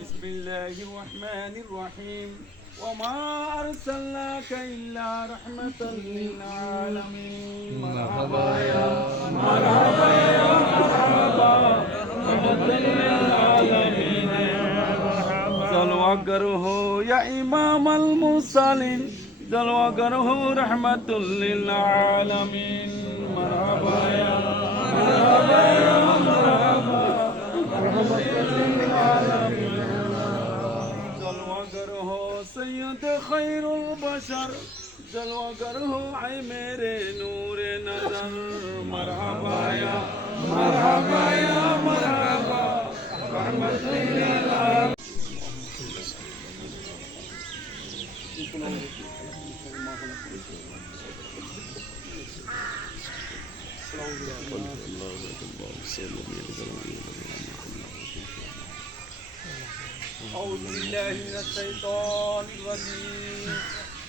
بسم الله الرحمن الرحيم وما أرسلناك إلا رحمة للعالمين مرحبا يا مرحبا يا مرحبا رحمة للعالمين जलवागर हो या इमाम अल मुरसलीन जलवागर हो रहमतुल लिल आलमीन मरहबा या मरहबा रहमतुल लिल आलमीन जलवागर हो सैयद खैरुल बशर जलवागर हो ऐ मेरे नूरे नजर मरहबा या मरहबा या मरहबा रहमतुल लिल आलमीन أعوذ بالله من الشيطان الرجيم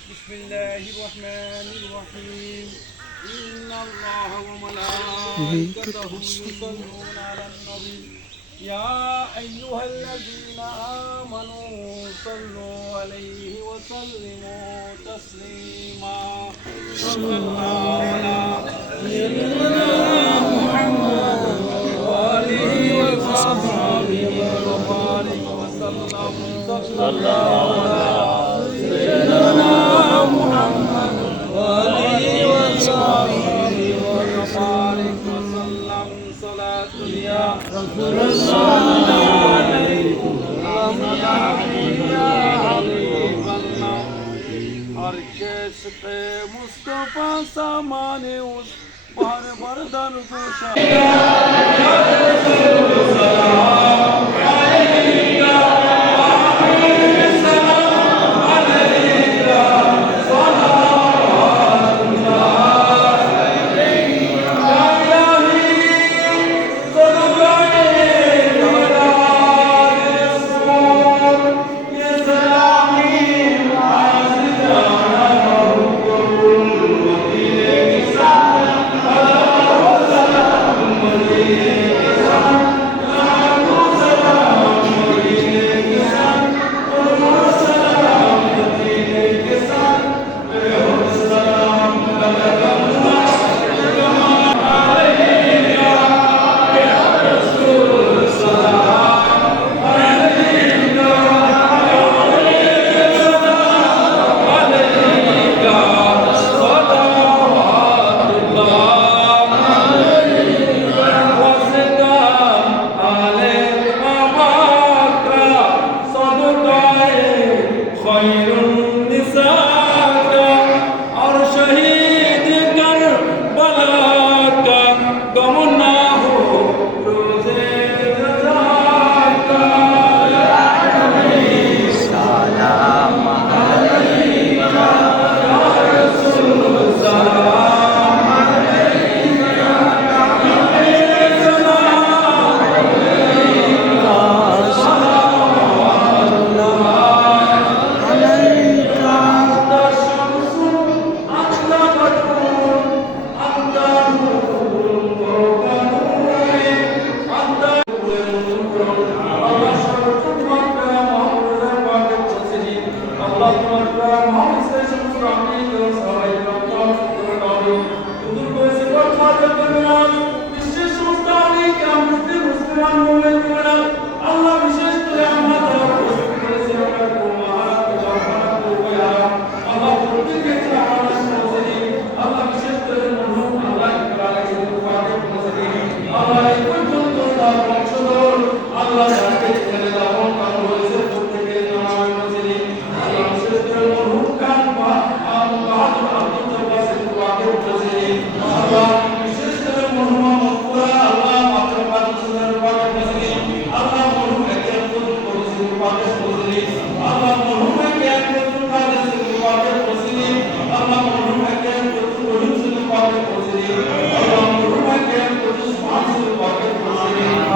بسم الله الرحمن الرحيم إن الله وملائكته يصلون على النبي يا أيها الذين آمنوا صلوا عليه وسلموا تسليما صلى الله على سيدنا محمد وآله وصحبه وبارك وسلم صلى الله على سيدنا محمد وآله وصحبه وبارك وسلم صلاة يا رسول الله يا حبيب الله हर के मुस्तफा सामाने उस बार बरदर गुशा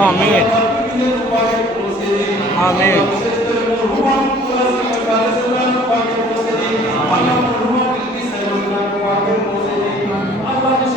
Amin. Amin. Allah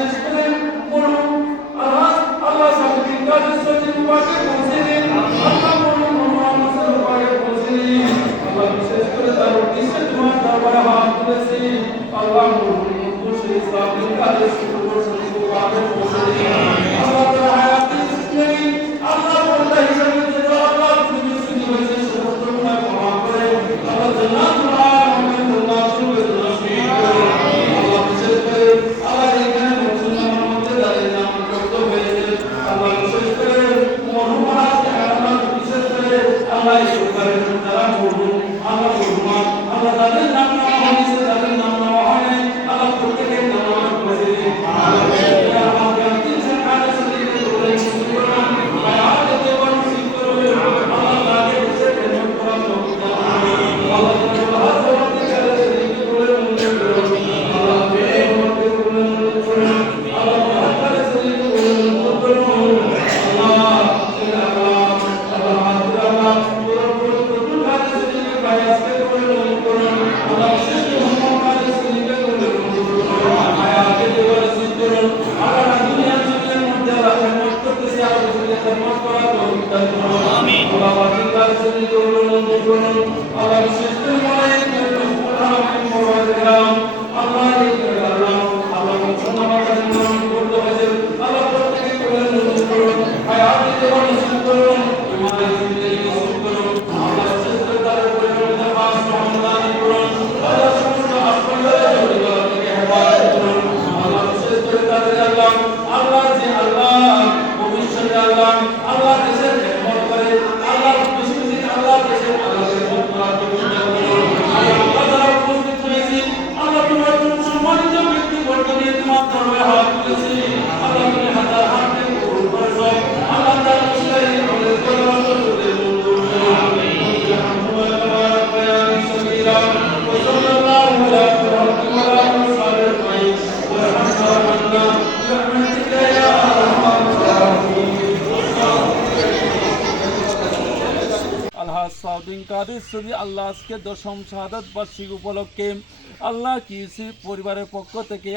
আল্লাহ যে আল্লাহ ভবিষ্যতে আল্লাহ আল্লাহ দেশের খেদমত করে আল্লাহ খুশি খুশি আল্লাহ দেশের আল্লাহ খেদমত করার তৌফিক দান করুন আল্লাহ যারা উপস্থিত হয়েছে আল্লাহ তোমার সম্মানিত ব্যক্তি বর্তমানে তোমার দরবারে হাত তুলেছি আল্লাহ তুমি হাজার হাত থেকে কবুল করেছো আল্লাহ তার উসিলায় আমাদের কল্যাণ করতে মঞ্জুর করো আমিন وصلى الله على محمد وعلى آله وصحبه أجمعين والحمد لله برحمتك يا أرحم الراحمين আল্লাহ সাউদ্দিন কাদের সদি আল্লাহ আজকে দশম শাহাদাত বার্ষিক উপলক্ষে আল্লাহ কিসি পরিবারের পক্ষ থেকে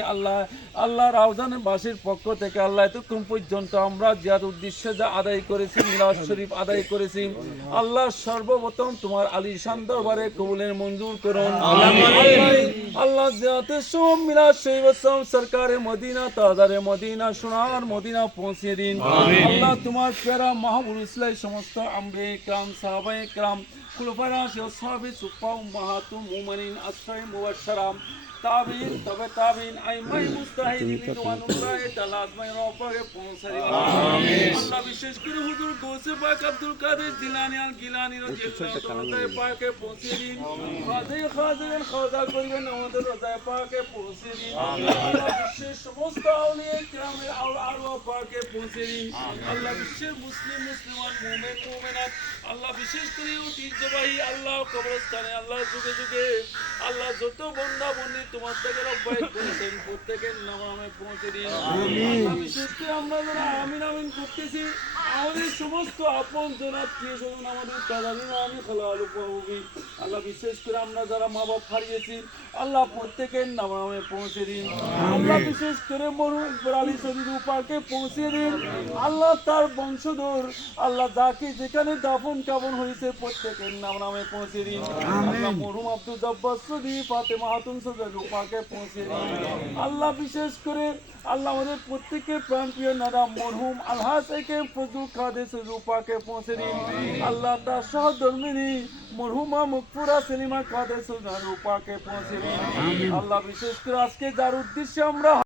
আল্লাহ রাউজানের বাসীর পক্ষ থেকে আল্লাহ এতক্ষণ পর্যন্ত আমরা যার উদ্দেশ্যে যা আদায় করেছি মিলাদ শরীফ আদায় করেছি আল্লাহ সর্বপ্রথম তোমার আলিশান দরবারে কবুলের মঞ্জুর করুন আল্লাহ জিয়ারতের সব মিলাদ শরীফ সরকারে মদিনা তাজারে মদিনা সোনার মদিনা পৌঁছে দিন আল্লাহ তোমার প্যারা মাহবুব ইসলাই সমস্ত আমরে ইকরাম সাহাবায়ে ইকরাম খুলাফায়ে রাশিদিন সাহাবী সুফা উম্মাহাতুল মুমিনিন আসহাবে মুবাশশারা তাবিন তবে তাবিন আইমাই মুস্তাহিদিন রিদওয়ানুল্লাহ তাআলা আজমাইন রব্বাকে পৌঁছে দিন আমিন আল্লাহ বিশেষ করে হুজুর গৌসে পাক আব্দুল কাদের জিলানী আল গিলানী রাদিয়াল্লাহু তাআলা পাকে পৌঁছে দিন খাজা খাজা করিবেন আমাদের রাজায় পাকে পৌঁছে দিন আল্লাহ বিশেষ সমস্ত আউলিয়া কিরামের আরওয়াহ পাকে পৌঁছে দিন আল্লাহ বিশেষ মুসলিম মুসলিমান মুমিন মুমিনাত আল্লাহ বিশেষ করে ঐতিহ্যবাহী আল্লাহ কবরস্থানে আল্লাহ যুগে যুগে আল্লাহ যত বন্দা বন্দি তোমার থেকে রব্বায়ত করেছেন প্রত্যেকের নামে পৌঁছে দিন আল্লাহ বিশেষ করে আমরা যারা আমিন আমিন করতেছি আমাদের সমস্ত আপন জনাত প্রিয়জন আমাদের তাজারিন আমি খালাল উপভোগী আল্লাহ বিশেষ করে আমরা যারা মা বাপ হারিয়েছি আল্লাহ প্রত্যেকের নামে পৌঁছে দিন আল্লাহ বিশেষ করে মরহুম ইকবাল আলী সদিদ পাকে পৌঁছে দিন আল্লাহ তার বংশধর আল্লাহ যাকে যেখানে দাফন কাফন হয়েছে প্রত্যেকের নামে পৌঁছে দিন আল্লাহ মরহুম আব্দুল জব্বার সদি ফাতেমা খাতুন সদর পাকে পৌঁছে দিন আল্লাহ বিশেষ করে আল্লাহ আমাদের প্রত্যেকের প্রাণপ্রিয় নানা মরহুম আলহাজ একে ফজলুল কাদের সদর পাকে পৌঁছে দিন আল্লাহ তার সহধর্মিনী মরহুমা মুকফুরা সেলিমা কাদের সদর পাকে পৌঁছে দিন আল্লাহ বিশেষ করে আজকে যার উদ্দেশ্যে আমরা